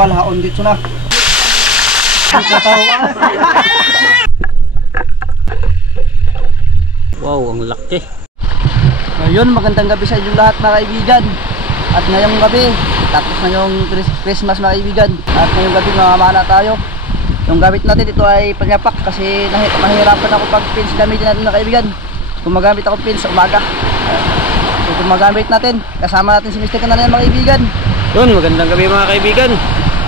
bukal haon dito na. Wow, ang laki. Ngayon, magandang gabi sa inyong lahat mga kaibigan. At ngayong gabi, tapos na yung Christmas mga kaibigan. At ngayong gabi mamamana tayo. Yung gamit natin ito ay panyapak kasi mahirapan ako pag pins gamitin natin mga kaibigan. Gumagamit ako pins sa umaga. Ito magamit natin. Kasama natin si Mr. Kananaya mga kaibigan. Yun, magandang gabi mga kaibigan.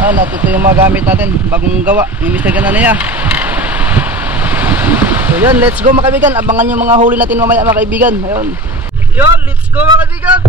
Ito yung magamit natin. Bagong gawa ni Mr. Kananaya. So yun, let's go mga kaibigan. Abangan yung mga huli natin mamaya mga kaibigan. Ayun. Yun, let's go mga kaibigan.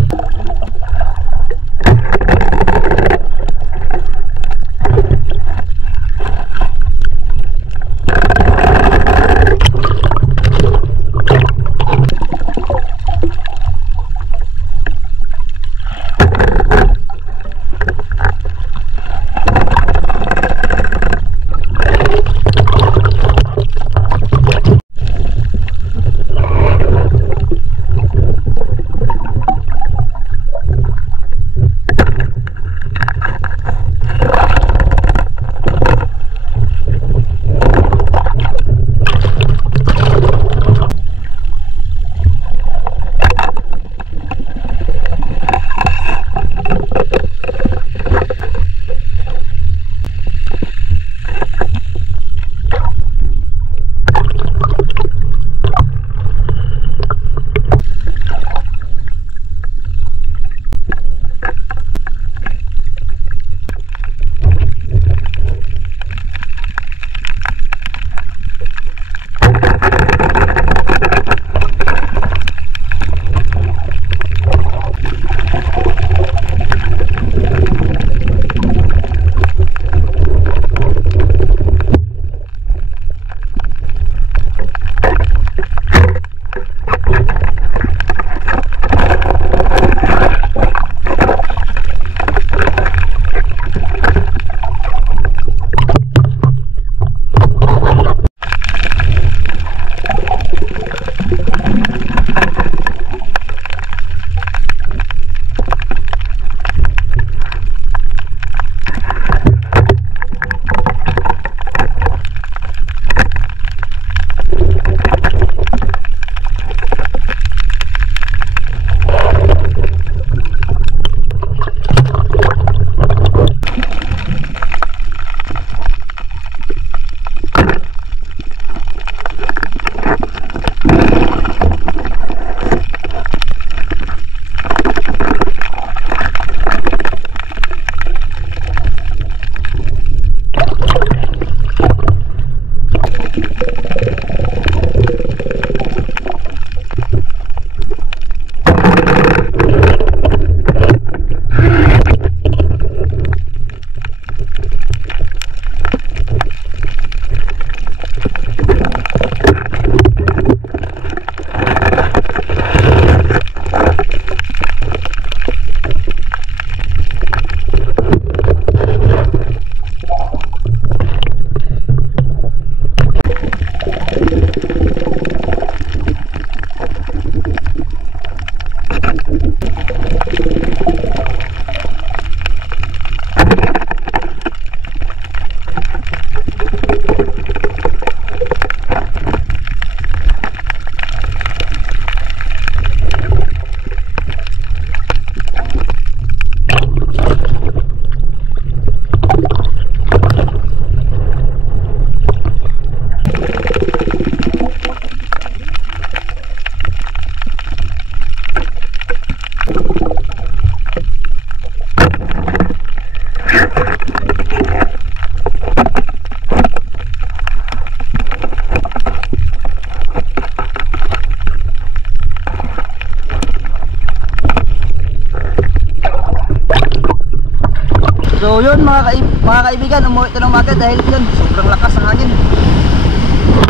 So yun mga kaibigan, umuwi ito ng umaga dahil yun, sobrang lakas ang hangin.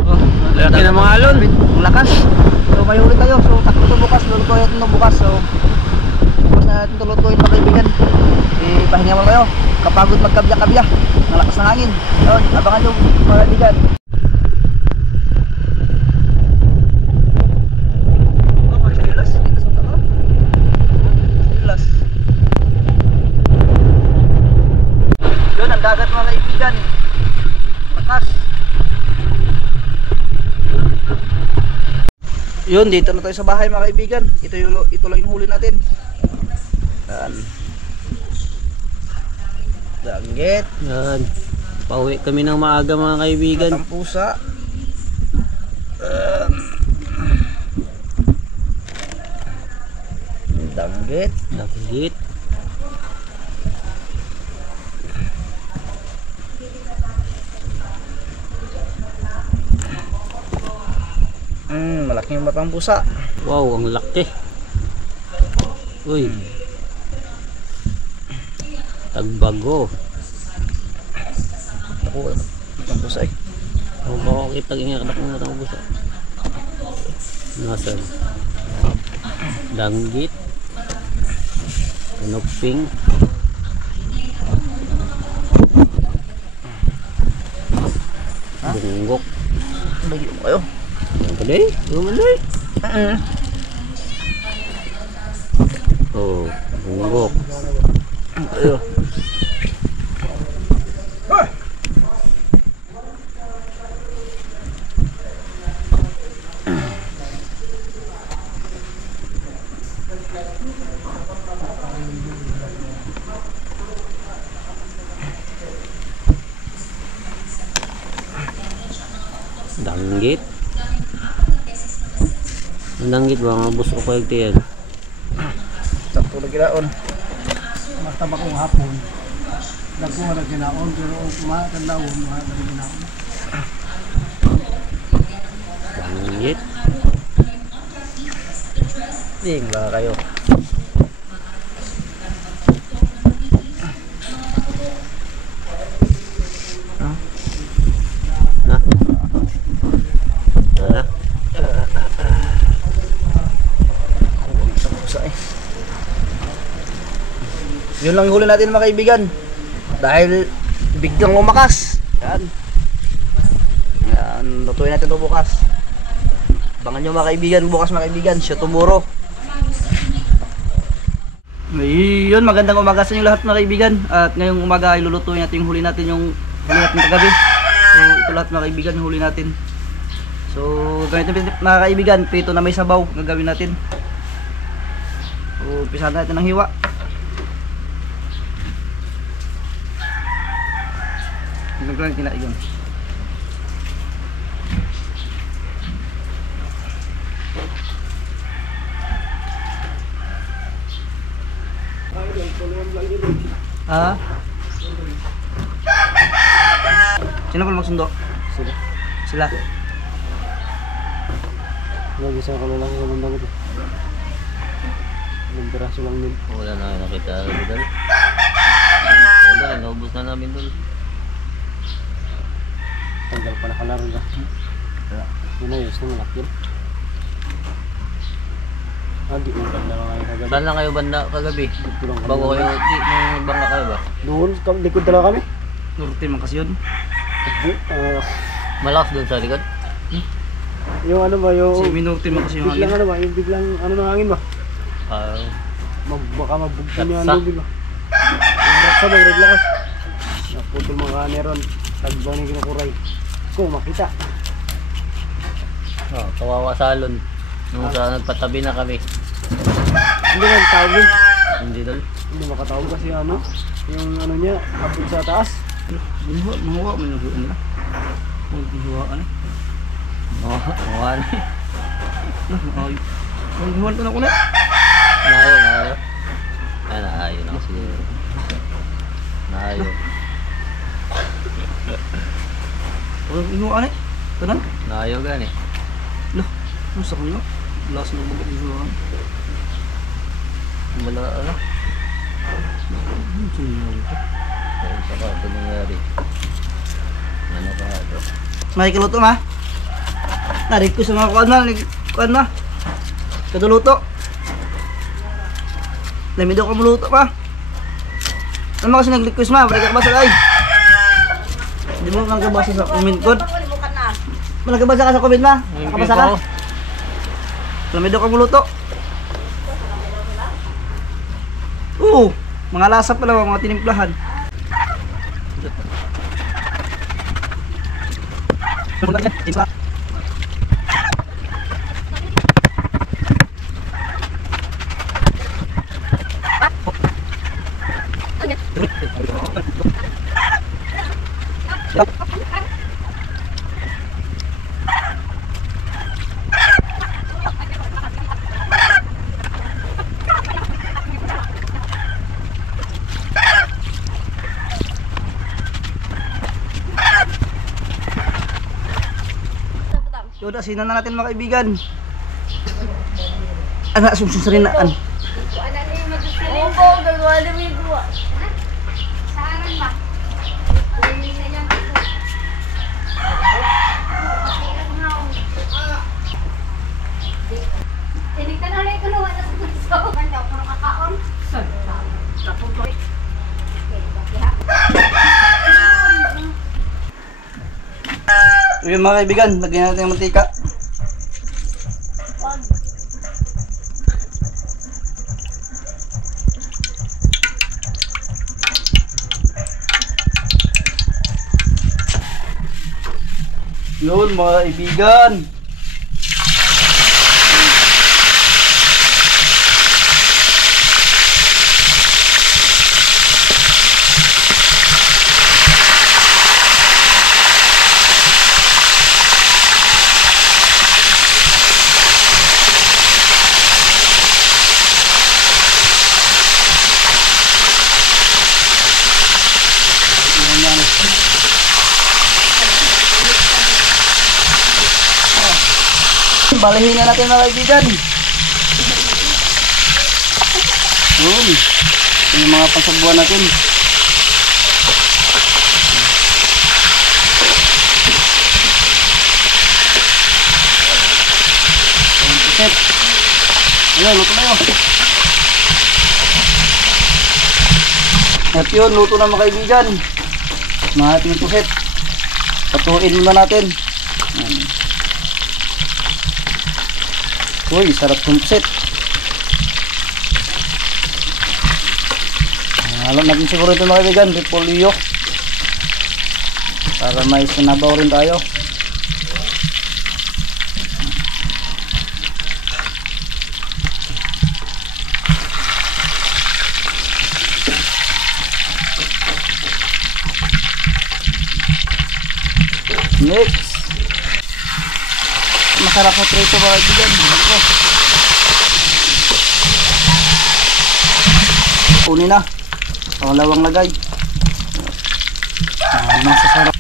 Oh, laki ng mga alon. Ang lakas. So may huli tayo. So takbo ito bukas, lulutuin ito bukas. So bukas na natin tulutuin mga kaibigan. Pahinga mo kayo. Kapagod magkabya-kabya. Ang lakas ng hangin. Yun, abangan nyo mga kaibigan. dagat mga kaibigan. Lakas. Yun, dito na tayo sa bahay mga kaibigan. Ito lang yung huli natin. Yan. Danggit. Yan. Pauwi kami ng maaga mga kaibigan. Matang pusa. Danggit. Danggit. Malaking matang pusa. Wow, ang laki. Uy. Tagbago. Ako, matang pusa eh. Ako ba ako kitag ingakadak ng matang pusa? Nasaan? Danggit. Tunoping. Bunggok. Lagi mo kayo. Malay? Malay? Oh, bunggok. Ayo. Danggit. Ang danggit ba? Mga buso ko yung tiyan. Sakto na ginaon. Basta bakong hapon, nagkuha na ginaon, pero matandawon, mga na ginaon. Danggit. Ding ba kayo? Na? Na? Pusa eh. Yun lang yung huli natin mga kaibigan. Dahil biglang umakas. Yan. Yan. Lutuin natin ito bukas. Abangan nyo mga kaibigan. Bukas mga kaibigan. Shotomoro. Yun. Magandang umaga sa inyo lahat mga kaibigan. At ngayong umaga ay lulutuin natin yung huli natin. Yung huli natin kagabi. So ito lahat mga kaibigan yung huli natin. So ganito mga kaibigan. Prito na may sabaw. Gagawin natin. So pisahan natin ng hiwa. Naglang kinaigon. Ah? Sino pa magsundo? Sila. Sila. Mag-isa ka lang sa bandang ito. Ilang piraso lang din. Wala na nakita. Wala, naubos na namin doon. Tanggal pa nakalaro ka. Yun ayos na malaki yun. Di ulan na lang kayo kagabi. Saan lang kayo banda kagabi? Bago kayo, nung bangka kayo ba? Doon, likod talaga kami. Norte man kasi yun. Malakas doon sa likod? Yung ano ba, yung Si Minorte man kasi yung biglang hangin. ano ba, yung biglang ano ng hangin ba? Baka magbugtin yung Raksa. ano ba? Yung raksa ba, red lakas. Naputol mga kaneron, tagbaw na kinukuray. Ko, makita. Oh, kawawa salon. Nung sa nagpatabi na kami. Hindi na tawag yun. Hindi doon. Hindi makatawag kasi ano, yung ano niya, kapit sa taas. Bunuha, mahuwa mo yung huwaan nila. Huwag mahuwaan eh. Mawan. Ay, huwag ko na kuna. Naayo. Ay, naayo na kasi. Naayo. Huwag mahuwaan eh. Tanan? Naayo gani. Lah, masa ko nyo? Last na bagat yung huwaan. Wala ano. Ano sa nangyari ko? Ayun pa ka, ito nangyari. Ano pa ito? Nakikiluto ma? Narik ko sa mga kuan ma? Kaduluto. Lamido ka muluto pa. Ano mo kasi nag-request ma? Balik ka ba sa live? Hindi mo kang kabasa sa comment code. Malagabasa ka sa comment ma? Nakabasa ka? Lamido ka muluto. Oo, mga lasa pala mga tinimplahan. Yun, asinan na natin mga kaibigan. Ano, asumsun sa rin na. Opo, gagawa namin ito. Saan ba? Tinig ka na ulit kung naman na sa puso. Kanya ako ng kakaon. Yun mga kaibigan, lagyan natin yung mantika. Yun mga kaibigan. Balihin na natin mga kaibigan. Yun. Ito yung mga pasabuan natin. Set. Ayan, luto na yun. At yun, luto na mga kaibigan. Mga ating puset. Patuin muna natin. Ayan. Uy, sarap ng puset. Alam natin siguro ito mga kaibigan, repolyo. Para may sinabaw rin tayo. Next. Masarap na trito mga kaibigan. Kunin na. Pangalawang lagay. Masasarap.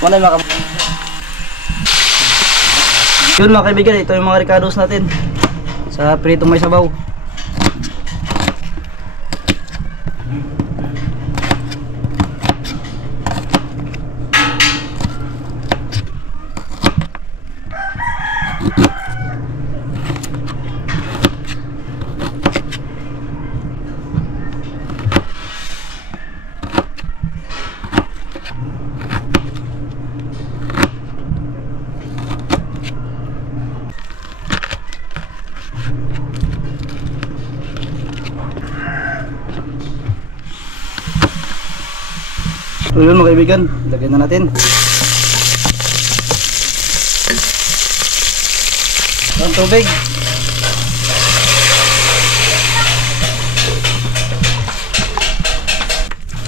Wala yung yun mga kaibigan, ito yung mga ricados natin sa pritong may sabaw. So yun mga kaibigan, lagyan na natin. Ang tubig.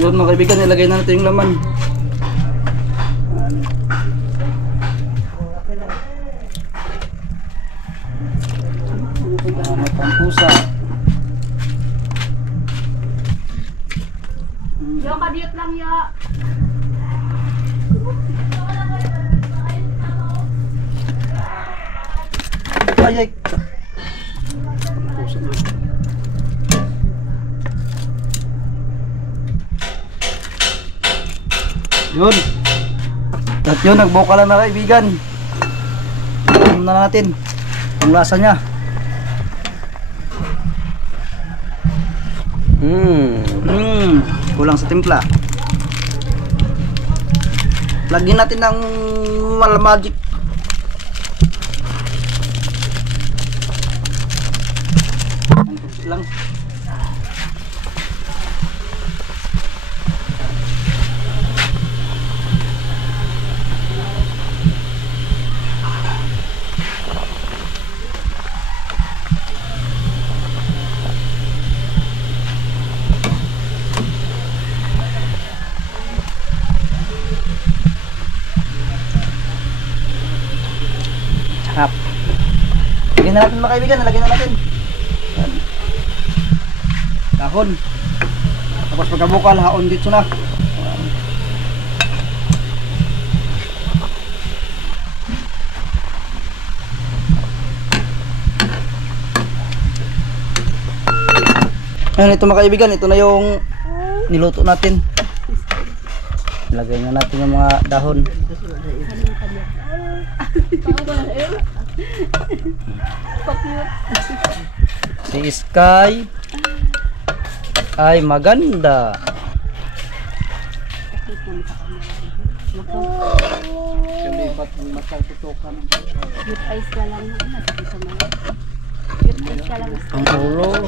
Yun mga kaibigan, ilagay na natin yung laman. Pampusa. Yo, kadiyot lang yo. Ay, ay. Yun. At yun, nagbuka lang na kaibigan. Tignan na natin ang lasa niya. Kulang sa timpla. Lagyan natin ng Magic. Lang. Lagyan na natin mga kaibigan, lagyan na natin. Yan. Dahon. Tapos pagkabukal, haon dito na. Ayan, ito mga kaibigan, ito na yung niluto natin. Lagay na natin yung mga dahon. Si Sky ay maganda. Cute eyes ka lang. Cute eyes ka lang. Ang ulo.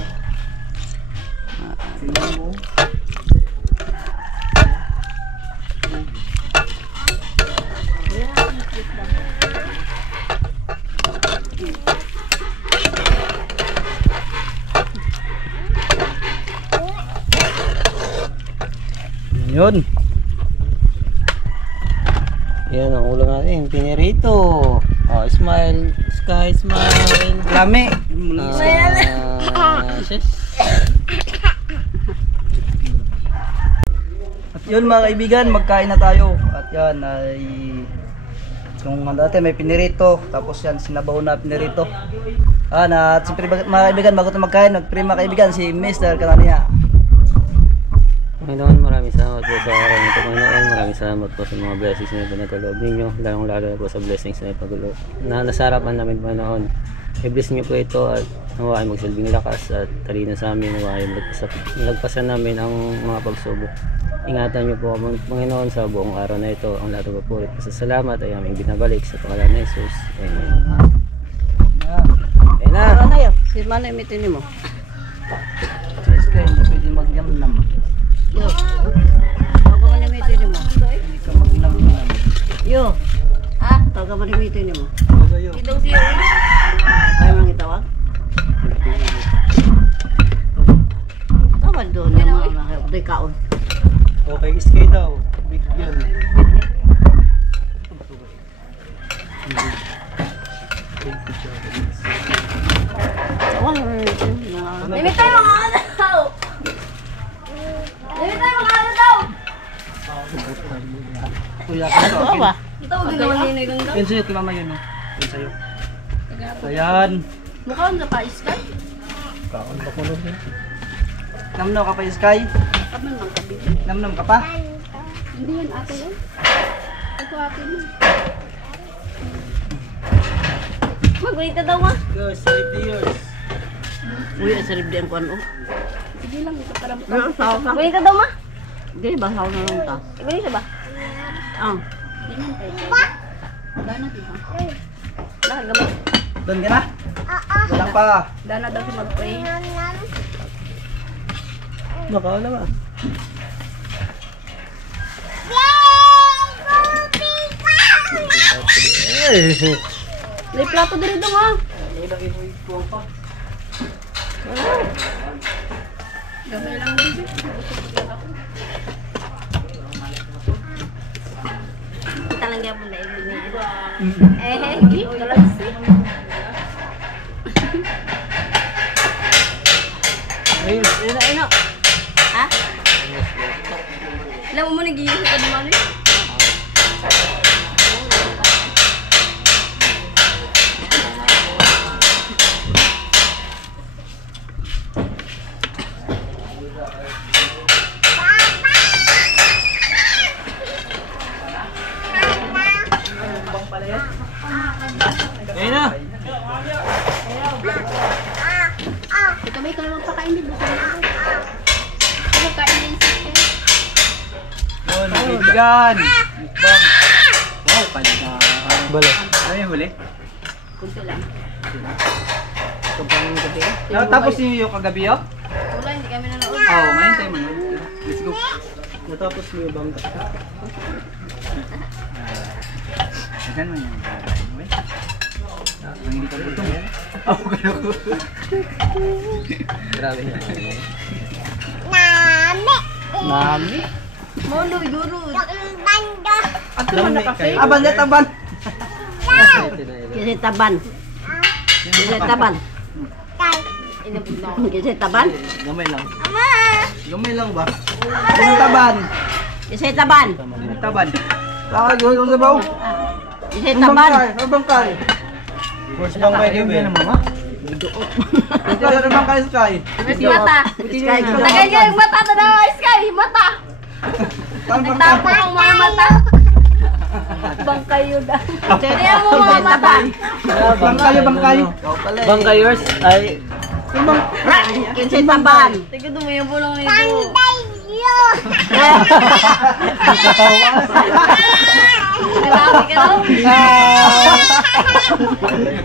Yun. Yan ang ulam natin, pinirito. Oh, smile, Sky, smile. Lami. Sis. At yun mga kaibigan, magkain na tayo. At yan ay yung dati may pinirito, tapos yan sinabaw na pinirito. At siyempre mga kaibigan, bago tayo magkain, nagpre mga kaibigan si Mr. Kanania. Panginoon, maraming salamat po sa araw nito, Panginoon. Maraming salamat po sa mga blessings na pinagkaloob ninyo. Lalong lalo na po sa blessings na ipagkaloob na nasarapan namin, Panginoon. I-bless niyo po ito at nawa ay magsilbing lakas at talino sa amin. Nawa ay nagpasan namin ang mga pagsubok. Ingatan niyo po, Panginoon, sa buong araw na ito. Ang lahat ng papurit sa salamat ay aming binabalik sa pangalan ni Jesus. Amen. Ayan na. Si Manay mitin mo. Sky, hindi pwede mag-yam-nam. Yo. Ako man mitin mo. Hindi ka mag-nam-nam. Yo. Ah, taga man mitin mo. Ito siya. Ay man gitawag. Tawag doon yung mga mga kaon. Okay, Sky daw. Big deal. Tawag na. Limit tayo mga ano daw. Limit tayo mga ano daw. Kuya ka ito. Ano ba? Ito ang ginawa ni Ganda. Yun sa'yo, kay mama yun. Yun sa'yo. Ayan. Mukhang na pa Sky. Namnaw ka pa Sky? Kaman mang kabili. Namnam ka pa? Hindi yan ate yun. Ito ate mo. Magulita daw nga. Yours, right yours. Uy, asarib din ko ano. Sige lang, ito parang. Sawa ka. Magulita daw ma. Hindi ba sawa na lang ta. Ibalik siya ba? Ah. Ganyan tayo. Dana diba? Lahat gamay. Doon ka na? Wala pa. Dana daw siya mag-pray. Baka wala ba? May plato din daw nga. Gabay lang din siya. Kita lang yan muna yung galaxy. Ayun. Ha? Alam mo muna gigil ka naman eh. Ayan na. Ito ba ikaw naman pakain din? Busog na ako. Ano kain din siya? Yun, kaibigan. Mukbang. Wow, pala. Bala. Ano yung huli? Kunti lang. Tapos yung kagabi oh? Wala, hindi kami nanood. Oo, ngayon tayo man. Let's go. Natapos mo yung bangka. Ayan mo yan. Ang hindi ka butong. Ako ka na ko. Grabe. Mami. Mono, igurud. Aban na taban. Kasi taban. Kisay taban. Kisay taban. Gamay lang. Gamay lang ba? Sino taban? Kisay taban. Taban. Lakad yun sa baw. Kisay taban. Ano bangkay? First bang may game yan mama? Sky, ano bangkay Sky? Si Mata. Sky. Tagal niya yung mata. Tanawa, Sky. Mata. Saan bangkay? Nagtapo ang mga mata. Bangkay yun ah. Kaya mo mga mata. Bangkay, bangkay. Bangkayers ay Kisay taban. Tignan mo yung bulong nito. Grabe ka daw.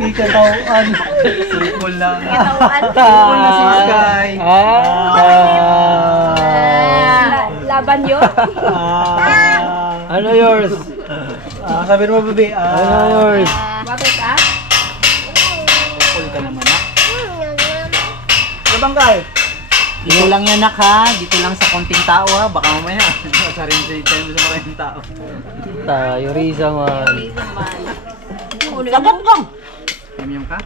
Ikatawaan. Sipol lang. Katawan. Sipol na si Sky. Laban yun. Ano yours? Sabi mo baby. Ano yours? Bakit ah? Sipol ka naman ha. Ano bangkay? Dito lang yan nak ha. Dito lang sa konting tao ha. Baka mamaya. Sarin tayo sa maraming tao. Tayo Riza man. Sabot kong. Premium ka?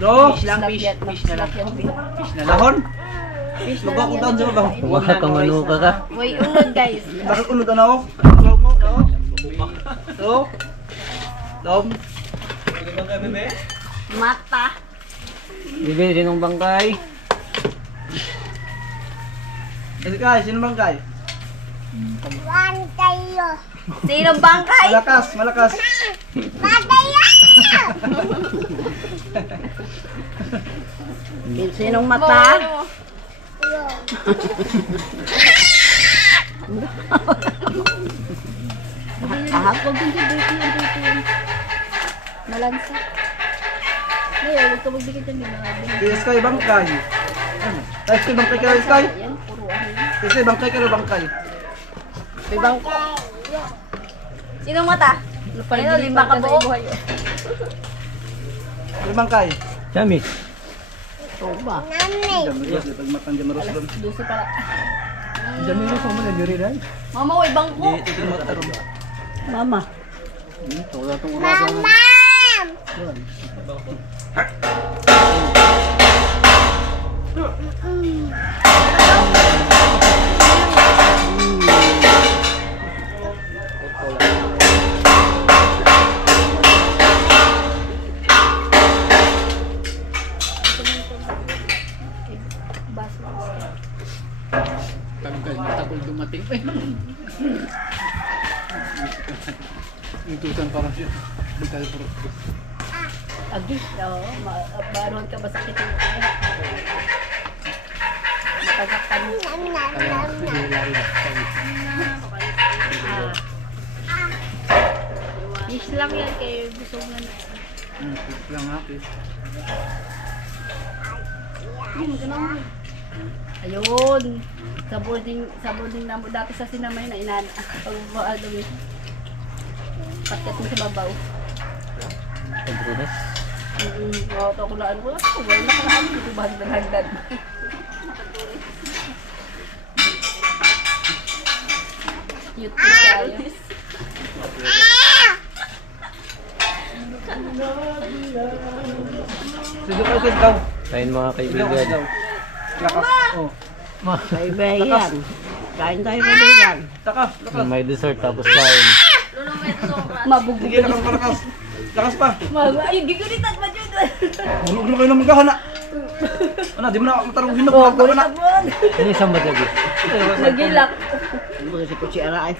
Do. Fish lang, fish. Fish na lang. Fish na lang. Lahon. Lugo ko down sa babaw. Baka kamanuka ka. Uy, unod guys. Bakit unod na ako? Slow mo, no? So? Dom? Mata. Bibili sinong bangkay? Sky, sino bangkay? Sinong bangkay? Malakas, malakas. Sinong mata? Ahap, huwag yung dito yan. Malansa. Ngayon, huwag ka magbigay ng ginagawa. Si Sky bangkay. Ay, Sky bangkay ka, Sky? Yan, puro ano. Si Sky bangkay ka, bangkay. May bangko. Sinong mata? Ayun, lima ka buo. Sino bangkay? Yummy. Toba. Jamaros, pagmatang Jamaros doon. Dusi pala. Jamiro sa mga nagiri dahil. Mama, uy, bangko. Di, ito matarong. Mama. Wala itong orasan. Itutan parang siya. Bigay po. Agi, oo. Baron ka ba sakit yung kaya? Matagakan. Fish lang yan kay gusto nga na. Lang ha, please. Ayun. Sa boarding na mo dati sa sinamay na inana. Pag ano yun. Paket mo sa babaw. Pagrunas. Oo, ito kulaan ko. Wala na kalaan. Ito ba hagdan-hagdan. Cute po tayo. Sige kayo, sige daw. Kain mga Sige kayo kaibigan. daw. Lakas. Oh. Kaibigan. Kain tayo kaibigan. Lakas, lakas. May dessert tapos kain. Mabugbog. Sige, lakas pa, lakas. Lakas pa. Ay, gigunitan pa dyan. Hulog na kayo ng magkahana. Ano, di mo na matarong hinapulak na na. Ano isang madagi? Nagilak. Mga si Kutsi Ara ay.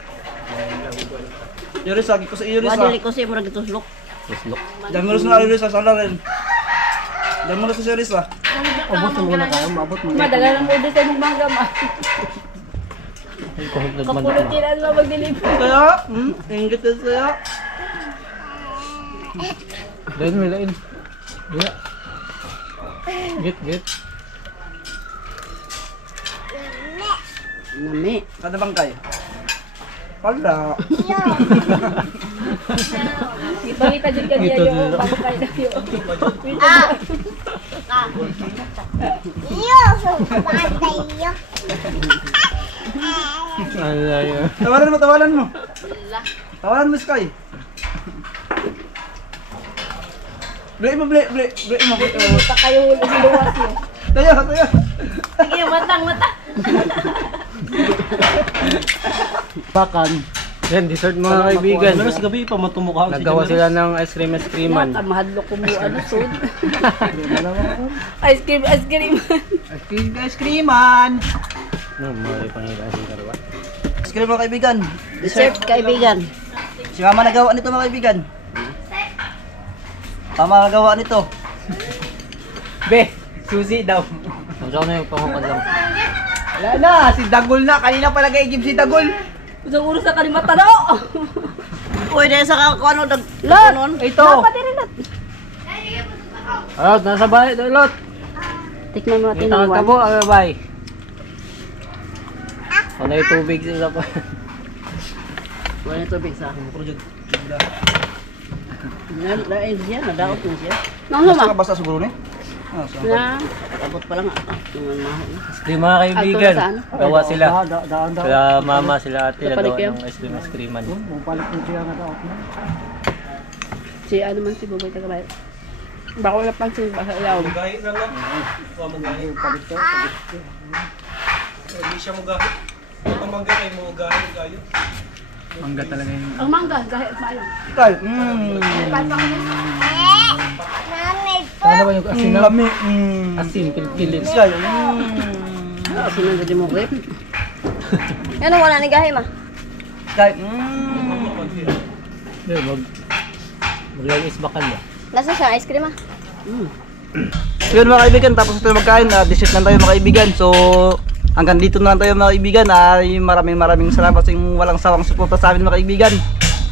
Yoris, lagi ko sa iyo, Yoris. Wadili ko siya murag ituslok. Tuslok. Jamaros na, Yoris, sana rin. Jamaros sa Yoris, ah. Abot mo muna tayo, maabot mo. Madagal ang order sa mong mangga ma. Kahit nagmanda. Kapulutin mo mag-deliver. Kaya, ingit ka sa'yo. Lain mo, lain. Yeah. Git. Nami. Kada bangkay. Wala. Ipangita dyan ka niya Ito yung nila. bangkay na yun. Ano yun? Tawaran mo. Tawaran mo, Sky. Break mo. Puta kayo luwas yun. Tayo. Sige, matang. Bakan. Yan, dessert mga kaibigan. Pero sa gabi pa matumukha si Nagawa Jamelos. sila ng ice creaman. Yan, mahadlo ko mo sud. Ice cream. Ice creaman. No, mga pangilan si Karwa. Ice cream mga kaibigan. Dessert, kaibigan. Si Mama nagawa nito mga kaibigan. Mama nagawa nito. Be, susi daw. Sabi na yung pangukad lang. Wala na, si Dagol na. Kanina pa nag-i-give si Dagol. Sa uros na kalimata na. Uy, dahil sa ano, Lot. Ito. Dapat din Lot. Alot, nasa bahay, Alot. Tikman mo natin Tangan ang ka mo, abay. Ano yung tubig sila pa? Wala na tubig sa akin. Lain siya, nadaot na siya. Nang Basta sama. ka basta siguro ni. Na. Abot pa lang yung mahon. Di mga kaibigan, Alto na gawa sila. Daan. Sila mama, sila ate, Sa nagawa palikyo? ng ice creaman. Mupalit mo siya nga daot na. Si ano man si Buboy Tagabay. Baka wala pang sin sa ilaw. Magahi na lang. Magahi. Palit ka. Hindi siya magahi. Ito mangga kayo mo gahi. Mangga talaga yung... Ang mangga gahit maayo. Kal. Ano ba yung asin na? Lami. Asin, pilpilin. Kal. Sinang gadi mo grip. Ano wala ni gahi ma? Kal. Maglagis bakal ba? Nasa siya ice cream ah. Yun mga kaibigan, tapos ito magkain, dessert na tayo mga kaibigan. So hanggang dito na lang tayo mga kaibigan. Ay maraming salamat sa inyong walang sawang suporta sa amin mga kaibigan.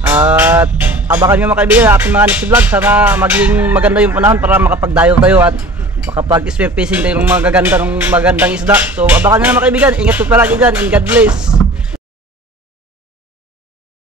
At abangan nyo mga kaibigan ating mga next vlog. Sana maging maganda yung panahon para makapagdayo tayo at makapag-spear fishing tayo ng magagandang isda. So abangan nyo na mga kaibigan. Ingat po palagi dyan and God bless.